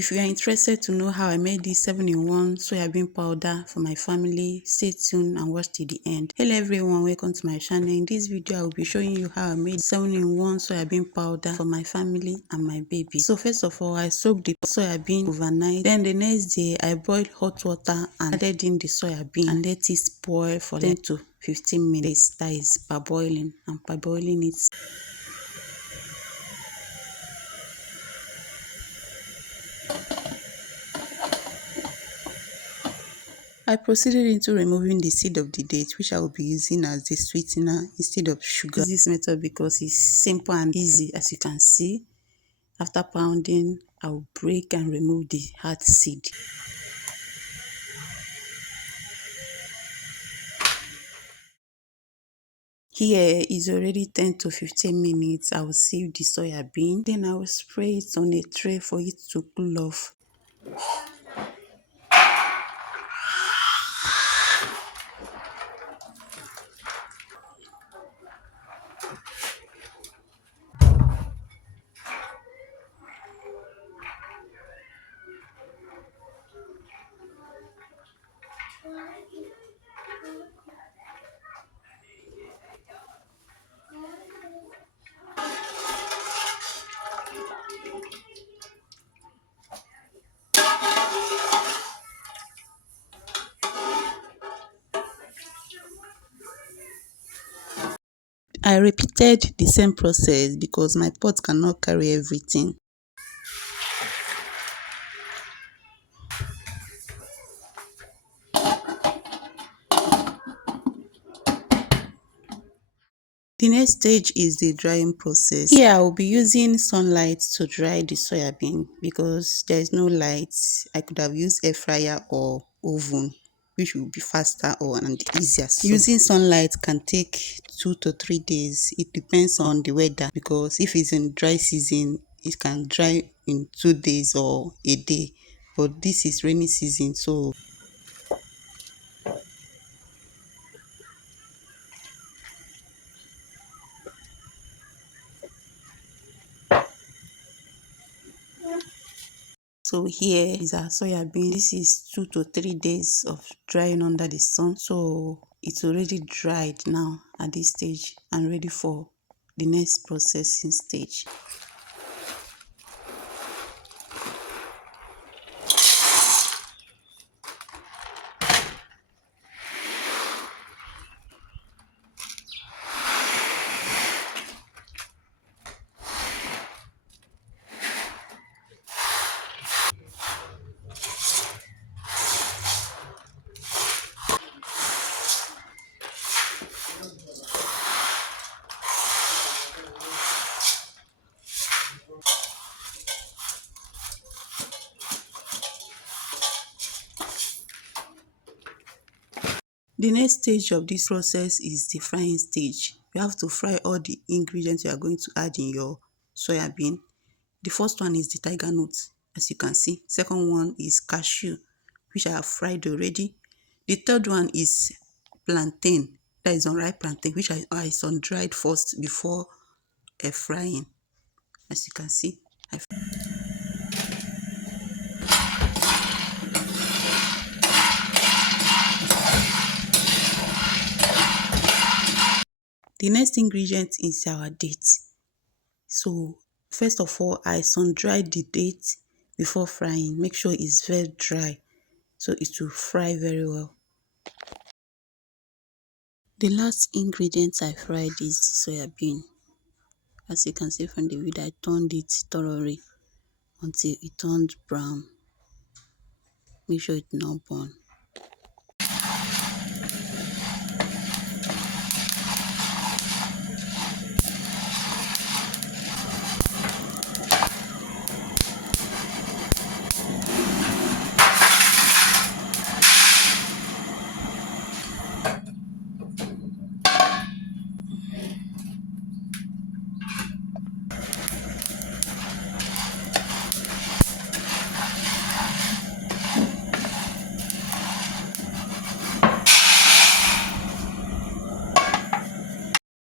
If you are interested to know how I made this 7-in-1 soybean powder for my family, stay tuned and watch till the end. Hello everyone, welcome to my channel. In this video, I will be showing you how I made 7-in-1 soybean powder for my family and my baby. So first of all, I soaked the soybean overnight. Then the next day, I boiled hot water and added in the soybean and let it boil for 10 to 15 minutes. That is parboiling, and parboiling it. I proceeded into removing the seed of the date, which I will be using as the sweetener instead of sugar. I use this method because it's simple and easy. As you can see, after pounding, I will break and remove the hard seed. Here is already 10 to 15 minutes. I will sieve the soya bean. Then I will spray it on a tray for it to cool off. I repeated the same process because my pot cannot carry everything. The next stage is the drying process. Here I will be using sunlight to dry the soybean because there is no light. I could have used air fryer or oven, which will be faster and easier. So using sunlight can take 2 to 3 days. It depends on the weather, because if it's in dry season, it can dry in 2 days or a day. But this is rainy season, so here is our soya bean. This is 2 to 3 days of drying under the sun. So it's already dried now at this stage and ready for the next processing stage. The next stage of this process is the frying stage. You have to fry all the ingredients you are going to add in your soya bean. The first one is the tiger nut, as you can see. Second one is cashew, which I have fried already. The third one is plantain, that is unripe plantain, which I sun-dried first before frying. As you can see, the next ingredient is our date. So first of all, I sun-dried the date before frying. Make sure it's very dry so it will fry very well. The last ingredient I fried is soya bean. As you can see from the video, I turned it thoroughly until it turned brown. Make sure it's not burnt.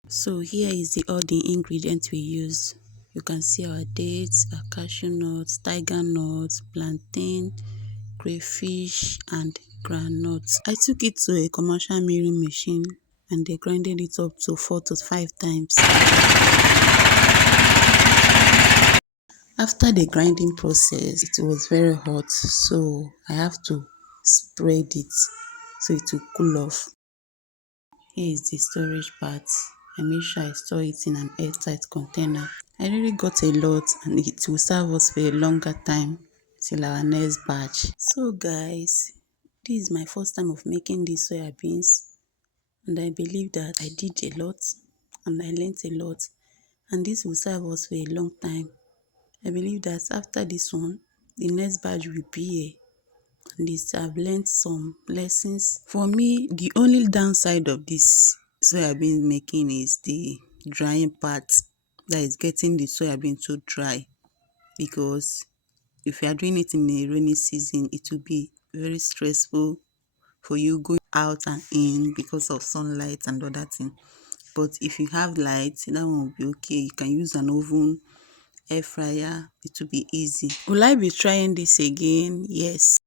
So here is all the ingredients we use. You can see our dates, our cashew nuts, tiger nuts, plantain, crayfish and groundnuts. I took it to a commercial milling machine and they grinded it up to 4 to 5 times. After the grinding process, it was very hot, so I have to spread it so it will cool off. Here is the storage part. I make sure I store it in an airtight container. I really got a lot and it will serve us for a longer time till our next batch. So guys, this is my first time of making these soya beans and I believe that I did a lot and I learned a lot and this will serve us for a long time. I believe that after this one, the next batch will be and this I've learned some lessons. For me, the only downside of this soybean making is the drying part, that is getting the soybean to dry, because if you are doing it in a rainy season, it will be very stressful for you going out and in because of sunlight and other things. But if you have light, that one will be okay. You can use an oven, air fryer, it will be easy. Will I be trying this again? Yes.